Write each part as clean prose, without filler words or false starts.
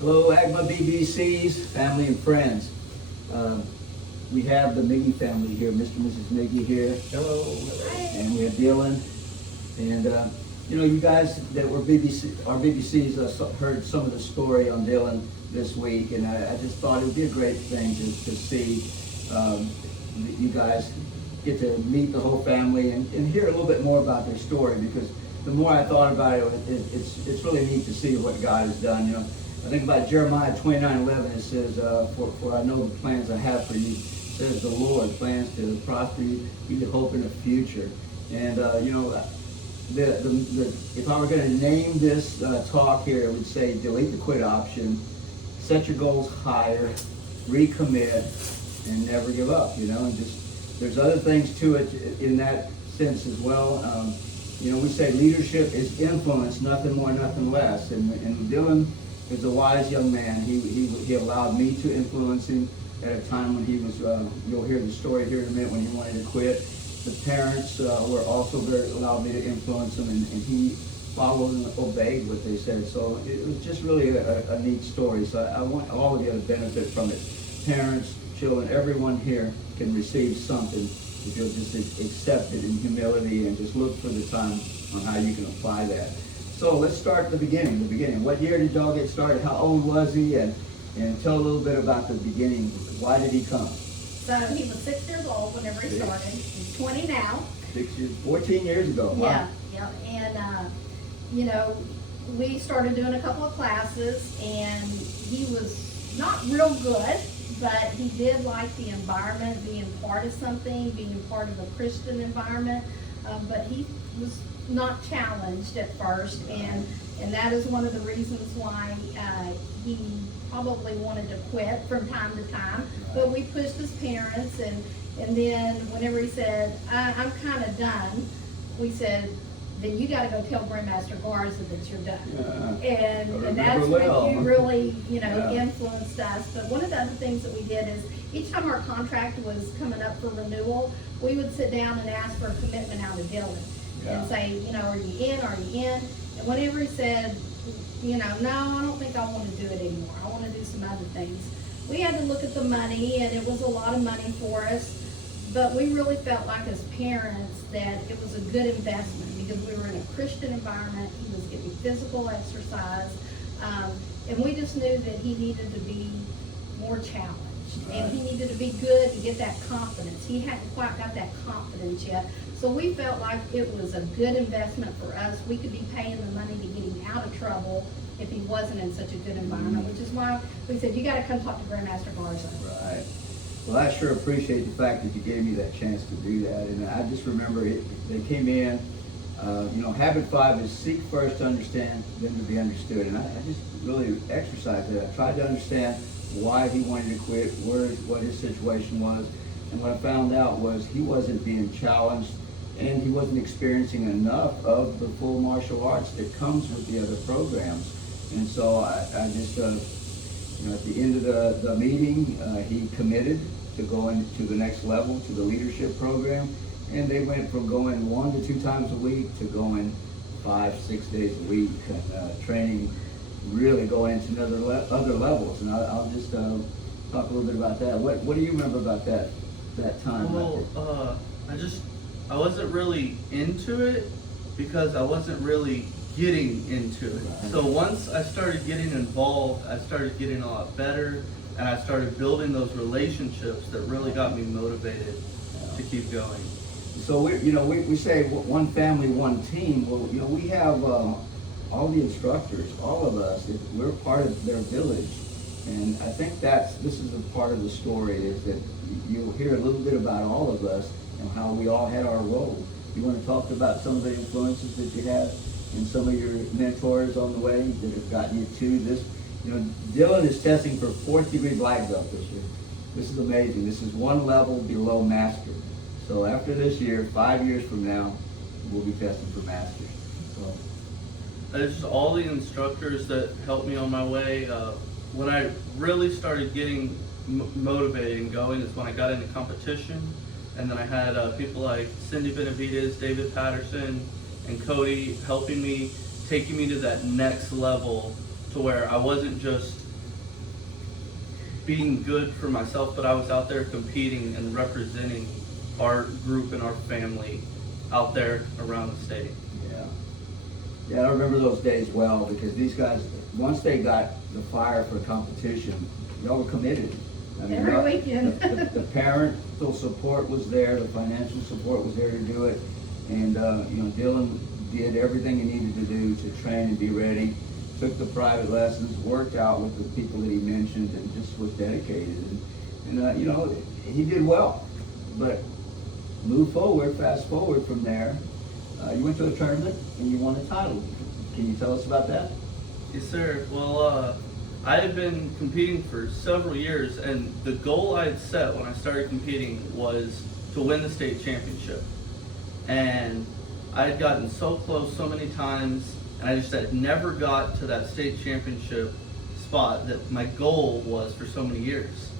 Hello, AGMA BBCs, family and friends. We have the Miggy family here, Mr. and Mrs. Miggy here. Hello. And we have Dylan. And, you guys that were our BBCs heard some of the story on Dylan this week, and I just thought it would be a great thing to see you guys get to meet the whole family and hear a little bit more about their story, because the more I thought about it, it's really neat to see what God has done. I think about Jeremiah 29:11. It says, for I know the plans I have for you, says the Lord, plans to prosper you, give you hope in the future. And, if I were going to name this talk here, I would say delete the quit option, set your goals higher, recommit, and never give up, and just, there's other things to it in that sense as well. We say leadership is influence, nothing more, nothing less. And Dylan is a wise young man. He allowed me to influence him at a time when he was, you'll hear the story here in a minute, when he wanted to quit. The parents were also allowed me to influence him, and he followed and obeyed what they said. So it was just really a neat story. So I want all of you to benefit from it. Parents, children, everyone here can receive something if you'll just accept it in humility and just look for the time on how you can apply that. So let's start at the beginning. What year did y'all get started? How old was he? And tell a little bit about the beginning. Why did he come? So he was 6 years old whenever he started. He's 20 now. 14 years ago. Wow. Yeah. And, we started doing a couple of classes, and he was not real good, but he did like the environment, being part of something, being part of a Christian environment. But he was not challenged at first, and that is one of the reasons why he probably wanted to quit from time to time. But we pushed his parents, and then whenever he said, I'm kind of done, we said, then you got to go tell Grandmaster Garza that you're done. And that's when you really, influenced us. But one of the other things that we did is, each time our contract was coming up for renewal, we would sit down and ask for a commitment out of Dylan. And say, are you in? And whenever he said, no, I don't think I want to do it anymore. I want to do some other things. We had to look at the money, and it was a lot of money for us. But we really felt like as parents that it was a good investment, because we were in a Christian environment. He was getting physical exercise. And we just knew that he needed to be more challenged. And he needed to be good to get that confidence. He hadn't quite got that confidence yet. So we felt like it was a good investment for us. We could be paying the money to get him out of trouble if he wasn't in such a good environment, which is why we said, you got to come talk to Grandmaster Garza. Right. Well, I sure appreciate the fact that you gave me that chance to do that. And I just remember they came in, habit 5 is seek first to understand, then to be understood. And I just really exercised it. I tried to understand why he wanted to quit, what his situation was. And what I found out was he wasn't being challenged, and he wasn't experiencing enough of the full martial arts that comes with the other programs. And so I just, at the end of the meeting, he committed to going to the next level, to the leadership program. And they went from going 1 to 2 times a week to going 5-6 days a week, and training, really going into other levels. And I'll just talk a little bit about that. What do you remember about that time? Well, I wasn't really into it, because I wasn't really getting into it. Right. So once I started getting involved, I started getting a lot better, and I started building those relationships that really got me motivated to keep going. So we say one family, one team. Well, we have all the instructors, all of us. We're part of their village, and I think this is a part of the story, is that you'll hear a little bit about all of us and how we all had our role. You want to talk about some of the influences that you have and some of your mentors on the way that have gotten you to this. Dylan is testing for 4th degree black belt this year. This is amazing. This is one level below master. So after this year, 5 years from now, we'll be testing for masters. So It's just all the instructors that helped me on my way. When I really started getting motivated and going is when I got into competition. And then I had people like Cindy Benavides, David Patterson, and Cody helping me, taking me to that next level, to where I wasn't just being good for myself, but I was out there competing and representing our group and our family out there around the state. Yeah. Yeah, I remember those days well, because these guys, once they got the fire for competition, y'all were committed. I mean, Every weekend. the parental support was there, the financial support was there to do it, and, you know, Dylan did everything he needed to do to train and be ready, took the private lessons, worked out with the people that he mentioned, and just was dedicated. And you know, he did well, but fast forward from there, you went to a tournament and you won a title. Can you tell us about that? Yes, sir. Well, I had been competing for several years, and the goal I had set when I started competing was to win the state championship. And I had gotten so close so many times, and I just had never got to that state championship spot that my goal was for so many years.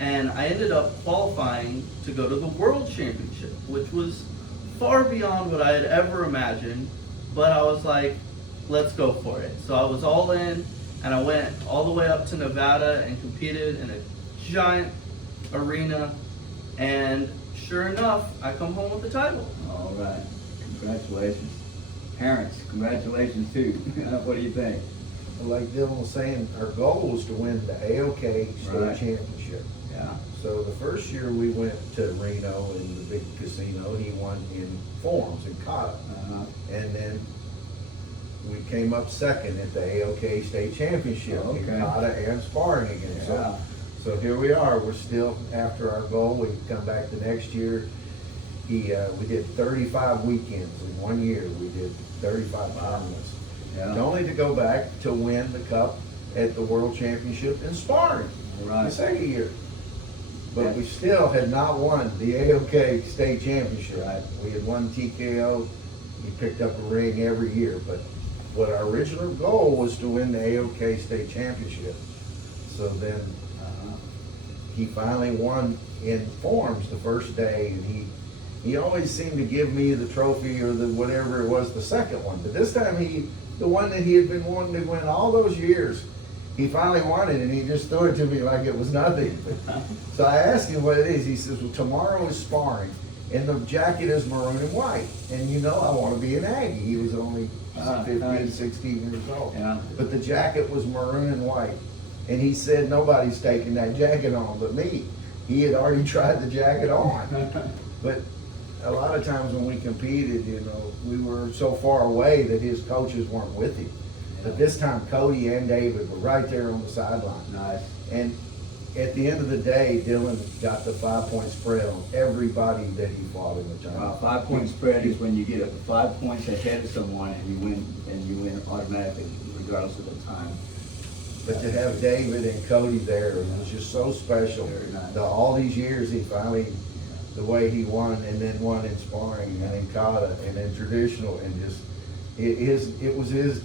And I ended up qualifying to go to the World Championship, which was far beyond what I had ever imagined, but I was like, let's go for it. So I was all in, and I went all the way up to Nevada and competed in a giant arena, and sure enough, I come home with the title. All right, congratulations. Parents, congratulations too. What do you think? Like Dylan was saying, our goal was to win the AOK state Right. championship. Yeah. So the first year we went to Reno in the big casino, he won in forms in kata. Uh-huh. And then we came up second at the AOK state championship in Okay. kata and sparring again. Yeah. So here we are, we're still after our goal. We come back the next year. We did 35 weekends in 1 year. We did 35 tournaments. Yeah. Only to go back to win the cup at the World Championship in sparring Right. the second year. But Yeah. we still had not won the AOK state championship. Right. We had won TKO. We picked up a ring every year. But what our original goal was to win the AOK state championship. So then Uh-huh. he finally won in forms the first day, and he always seemed to give me the trophy or the whatever it was, the second one. But this time the one that he had been wanting to win all those years, he finally won it, and he just threw it to me like it was nothing. So I asked him what it is. He says, well, tomorrow is sparring, and the jacket is maroon and white. And you know I want to be an Aggie. He was only 15, nice. 16 years old. Yeah. But the jacket was maroon and white. And he said, nobody's taking that jacket on but me. He had already tried the jacket on. But a lot of times when we competed, you know, we were so far away that his coaches weren't with him. But this time Cody and David were right there on the sideline. Nice. And at the end of the day, Dylan got the 5-point spread on everybody that he fought in the tournament. 5-point spread is when you get up 5 points ahead of someone and you win automatically, regardless of the time. But to have David and Cody there, it was just so special. Very nice. All these years, he finally, the way he won, and then won in sparring, and in kata, and in traditional, and just, it was his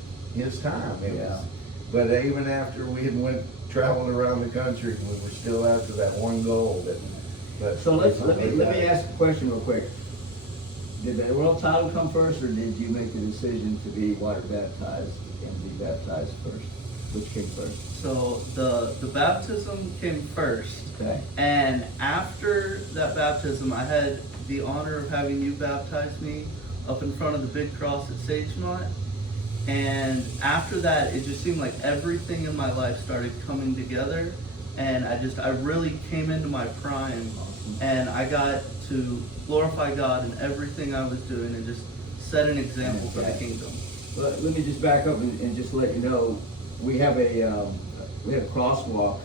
time. It Yeah. was, but even after we had traveled around the country, we were still after that one goal. But So let me ask a question real quick. Did the world title come first, or did you make the decision to be water baptized and be baptized first? Which came first? So the baptism came first. Okay. And after that baptism, I had the honor of having you baptize me up in front of the big cross at Sagemont. And after that, it just seemed like everything in my life started coming together. And I really came into my prime. And I got to glorify God in everything I was doing and just set an example for the Okay. kingdom. Well, let me just back up and just let you know, we have a crosswalk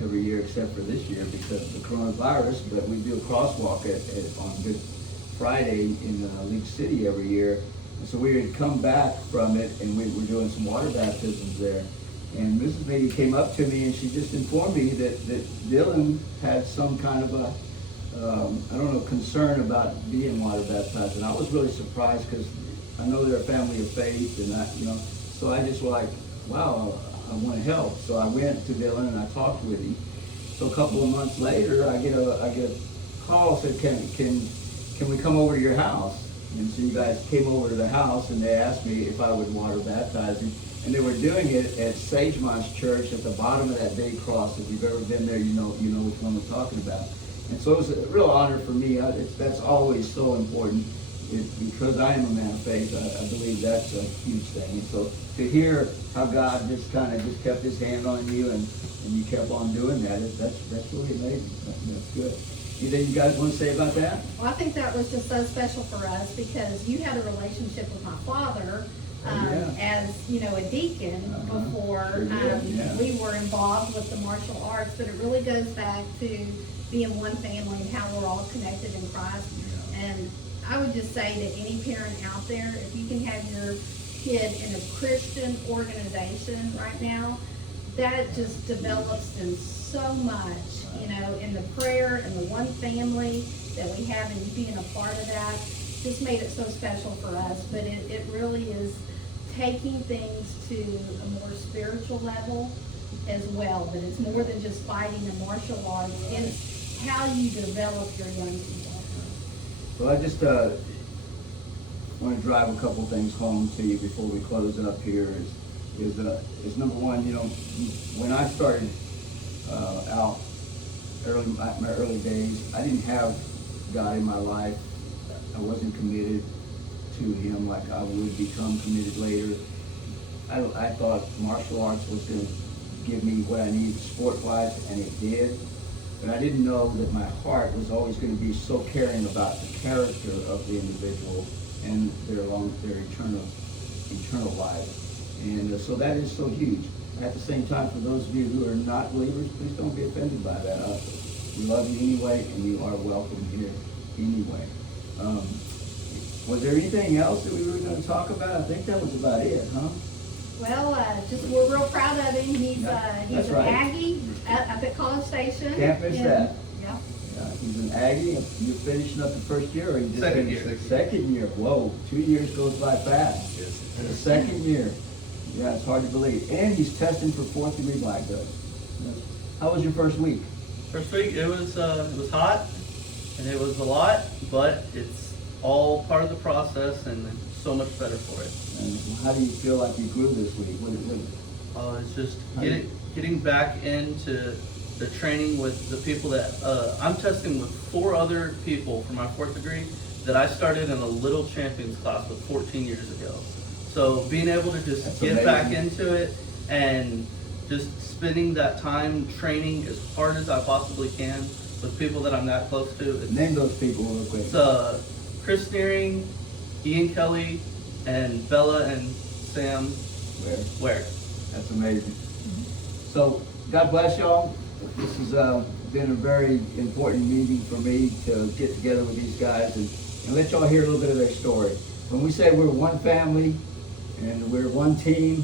every year except for this year because of the coronavirus, but we do a crosswalk on Good Friday in League City every year. And so we had come back from it and we were doing some water baptisms there. And Mrs. Beatty came up to me and she just informed me that Dylan had some kind of a, I don't know, concern about being water baptized. And I was really surprised because I know they're a family of faith and so I just was like, wow, I want to help. So I went to Dylan and I talked with him. So a couple of months later, I get a call, said, can we come over to your house? And so you guys came over to the house and they asked me if I would water baptize him. And they were doing it at Sagemont's church at the bottom of that big cross. If you've ever been there, you know which one we're talking about. And so it was a real honor for me. That's always so important. Because I am a man of faith, I believe that's a huge thing. And so to hear how God just kind of just kept his hand on you and you kept on doing that, that's really amazing. That's good. Anything you guys want to say about that? Well, I think that was just so special for us because you had a relationship with my father as, a deacon before Sure did, yeah. we were involved with the martial arts, but it really goes back to being one family and how we're all connected in Christ. Yeah. And I would just say that any parent out there, if you can have your kid in a Christian organization right now, that just develops them so much, in the prayer and the one family that we have and you being a part of that just made it so special for us. But it really is taking things to a more spiritual level as well. But it's more than just fighting and martial arts. It's how you develop your young people. Well, I just want to drive a couple things home to you before we close up here. Is number one, when I started out my early days, I didn't have God in my life. I wasn't committed to him like I would become committed later. I thought martial arts was going to give me what I needed sport-wise, and it did. But I didn't know that my heart was always going to be so caring about the character of the individual and their eternal life. And so that is so huge. At the same time, for those of you who are not believers, please don't be offended by that. We love you anyway, and you are welcome here anyway. Was there anything else that we were going to talk about? I think that was about it, huh? Well, we're real proud of him. He's That's an right. Aggie up at College Station. Can't miss that. Yeah. Yeah, he's an Aggie. You're finishing up the first year, or you just Second finished year. the second year? Whoa, 2 years goes by fast. The second year. Yeah, it's hard to believe. And he's testing for 4th degree black belt. How was your first week? First week, it was hot, and it was a lot, but it's all part of the process, and it's so much better for it. And how do you feel like you grew this week? It's just getting back into the training with the people that I'm testing with 4 other people for my 4th degree that I started in a little champions class with 14 years ago. So being able to just That's get amazing. back into it and just spending that time training as hard as I possibly can with people that I'm that close to. Name those people real quick. It's Chris Nearing, Ian Kelly, and Bella and Sam Ware. That's amazing. So, God bless y'all. This has been a very important meeting for me to get together with these guys and let y'all hear a little bit of their story. When we say we're one family and we're one team,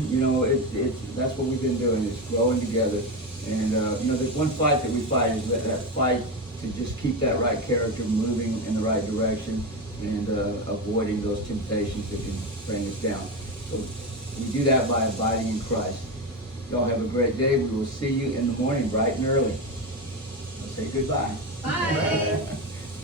that's what we've been doing, is growing together. And there's one fight that we fight, is that fight to just keep that right character moving in the right direction and avoiding those temptations that can bring us down. So we do that by abiding in Christ. Y'all have a great day. We will see you in the morning, bright and early. I'll say goodbye. Bye.